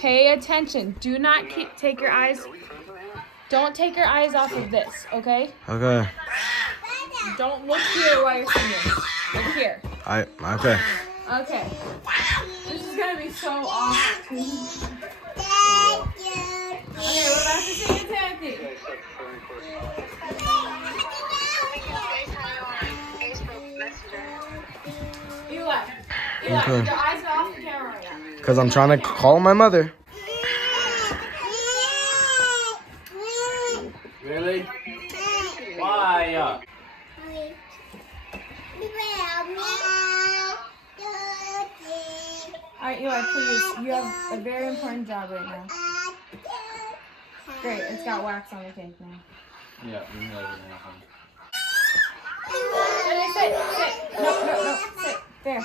Pay attention. Do not take your eyes. Don't take your eyes off of this, okay? Okay. Don't look here while you're singing. Look here. Okay. Okay. This is gonna be so awesome. Okay, we're about to sing a Timothy. Eli, Okay. your eyes are off the camera right now. Because I'm trying to call my mother. Really? Why? Alright, Eli, please. You have a very important job right now. Great, it's got wax on the cake now. Yeah, you know everything happened. Sit. No, sit. There.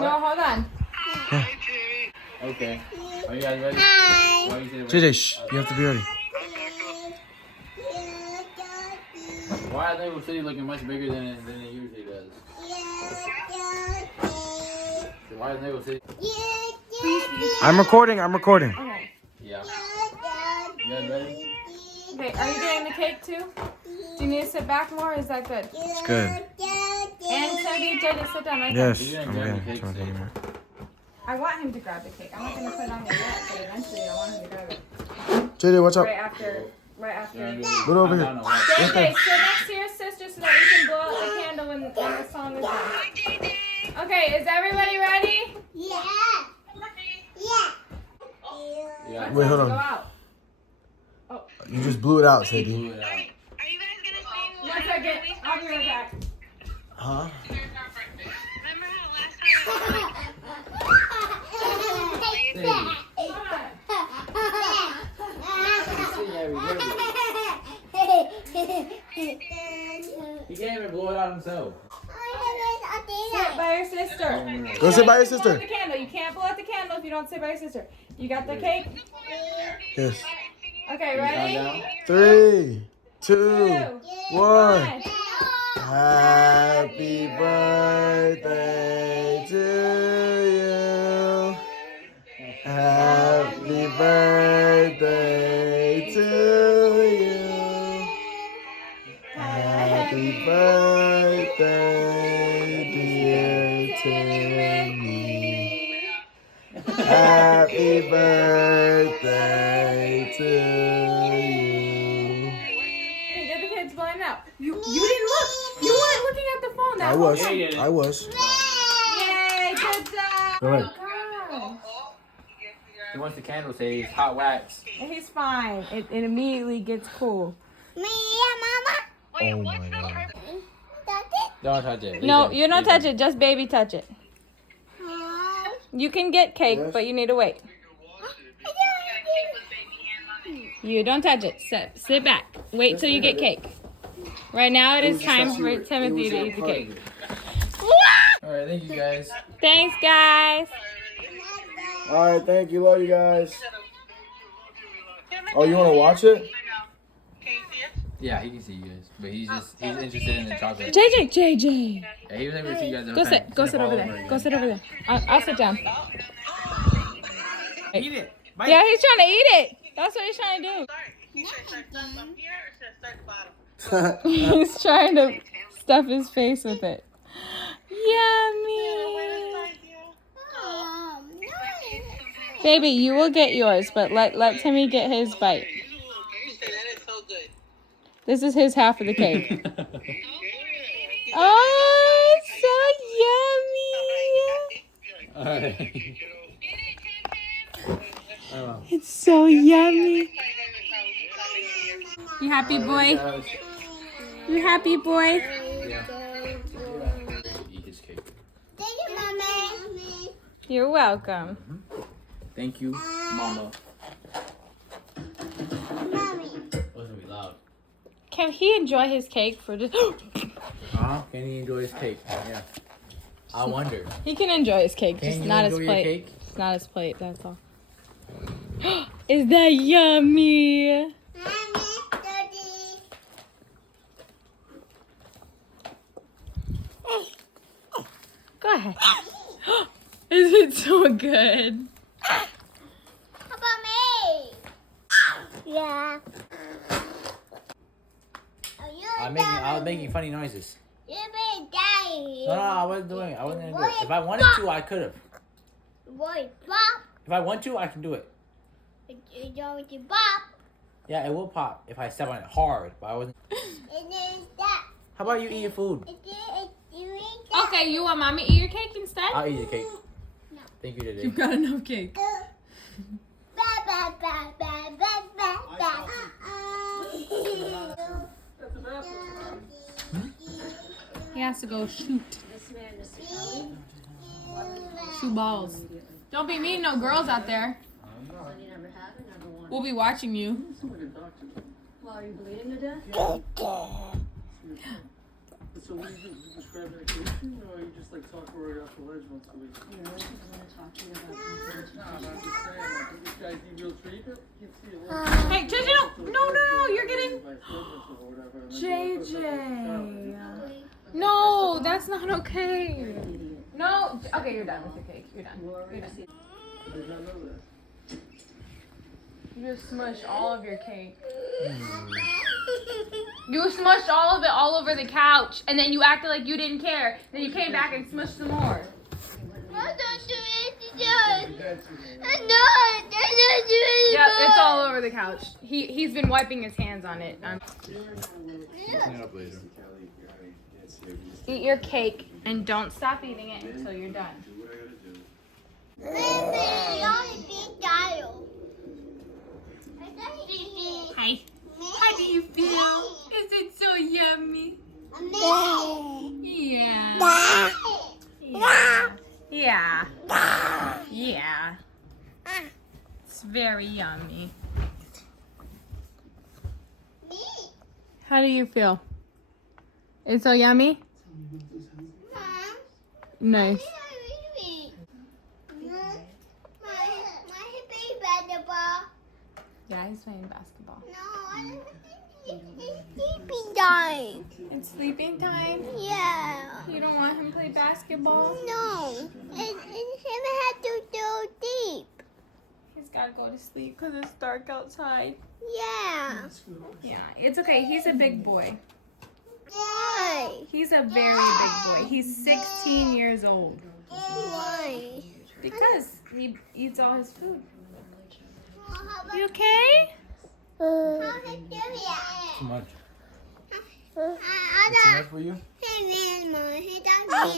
No, hold on. Okay. Are you guys ready? JJ, shh. You have to be ready. Why is Naval City looking much bigger than it usually does? Why is Naval City? I'm recording. Okay. Yeah. You guys ready? Okay, are you getting the cake too? Do you need to sit back more? Or is that good? It's good. And Toby, JJ, sit down right Yes. You're I'm gonna grab going the cake to soon. there. I want him to grab the cake. I'm not going to put it on the yet, but eventually I want him to grab it. JJ, what's up? Right after. Look over here. JJ, sit next to your sister so that we can blow out the candle when the song is done. Okay, is everybody ready? Yeah. Wait, hold Go on. out. You just blew it out, Sadie. Blew it out. Are you guys gonna sing? 1 second. I'll be right back. Huh? Remember how last time He can't even blow it out himself. Sit by your sister. Go sit by your Blow out sister. the candle. You can't blow out the candle if you don't sit by your sister. You got the cake? Yes. Okay, Count ready? down. 3, 2, 2, 1. Happy birthday to you. Happy birthday to you. Happy birthday, dear Timmy. Happy birthday to you. Hey, get the kids blowing out. You didn't look. You weren't looking at the phone. That I whole was. time. I was. Yay, good job. Go ahead. Oh, gosh. He wants the candle to say it's hot wax. He's fine. It immediately gets cool. Oh my god. Don't touch it. No, you don't touch it. Just baby touch it. You can get cake, but you need to wait. You don't touch it. Sit back. Wait till you get cake. Right now it is time for Timothy to eat the cake. Alright, thank you guys. Thanks, guys. Alright, thank you. Love you guys. Oh, you want to watch it? Yeah, he can see you guys. But he's interested in the chocolate. JJ. Yeah, he was able to see you guys. Go sit over there. Go sit over there. I'll sit down. Eat it. Bite. Yeah, he's trying to eat it. That's what he's trying to do. He's trying to stuff his face with it. Yummy. Baby, you will get yours, but let Timmy get his bite. This is his half of the cake. Oh, it's so yummy. Alright. It's so yummy. You happy, boy? You happy, boy? Eat his cake. You're welcome. Thank you, Mama. What's gonna be loud? Can he enjoy his cake for just... Can he enjoy his cake? Yeah. I wonder. He can enjoy his cake, Can just you not his enjoy your plate. cake? It's not his plate, that's all. Is that yummy? Go ahead. Is it so good? How about me? Yeah. I was making funny noises. You be daddy. No, I wasn't doing it. I wasn't gonna do it. If I wanted to, I could have. Boy, pop. If I want to, I can do it. You going to pop. Yeah, it will pop if I step on it hard, but I wasn't. It is that. How about you eat your food? You eat that. Okay, you want mommy to eat your cake instead? I'll eat your cake. No. Thank you today. You've got enough cake. Ba, ba, ba, ba, ba, ba, ba. He has to go shoot. Shoot balls. Don't be mean, no girls out there. We'll be watching you. Well, are you bleeding to death? So what do you do? You describe medication, or you just like talk right off the ledge once a week? You know, I'm going to talk to you about confidential No, but I'm just saying, like, do these guys need real treatment? You can see a Hey, JJ, no, you're getting... JJ! No, that's not okay. No, okay, you're done with your cake. You're done. You're done. I did not know that. You just smushed all of your cake. You smushed all of it all over the couch, and then you acted like you didn't care. Then you came back and smushed some more. I don't do anything. I don't do anything. Yeah, it's all over the couch. He's been wiping his hands on it. Clean it up later. Eat your cake and don't stop eating it until you're done. Hi. How do you feel? Is it so yummy? Yeah. Yeah. Yeah. It's very yummy. How do you feel? It's so yummy? Nice. Yeah, he's playing basketball. Sleeping time. It's sleeping time? Yeah. You don't want him to play basketball? No. And him had to go deep. He's got to go to sleep because it's dark outside. Yeah. Yeah, it's okay. He's a big boy. Why? He's a very big boy. He's 16 years old. Why? Because he eats all his food. How You okay? about Too much. I Too much for you? Hey man, Mama, hey that man.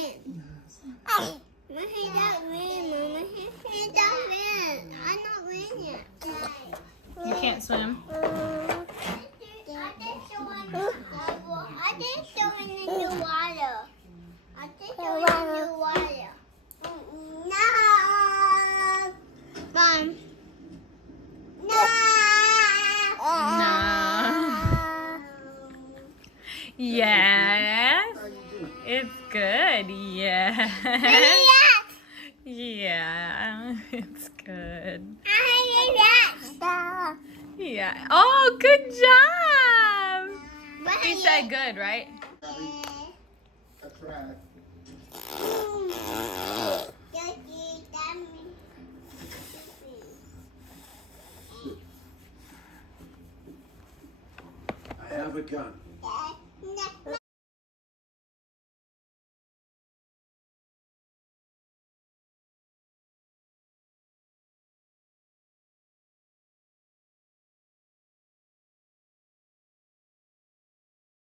Hey that man, Mama, hey that man. I'm not winning yet. You can't swim. I didn't throw it in the water. I didn't throw it in the water. No. Mom. No. No. Yes. It's good. Yes. Yes. Yeah. It's good. Yes. Yeah. Oh, good job. He said good, right? That's right. I have a gun.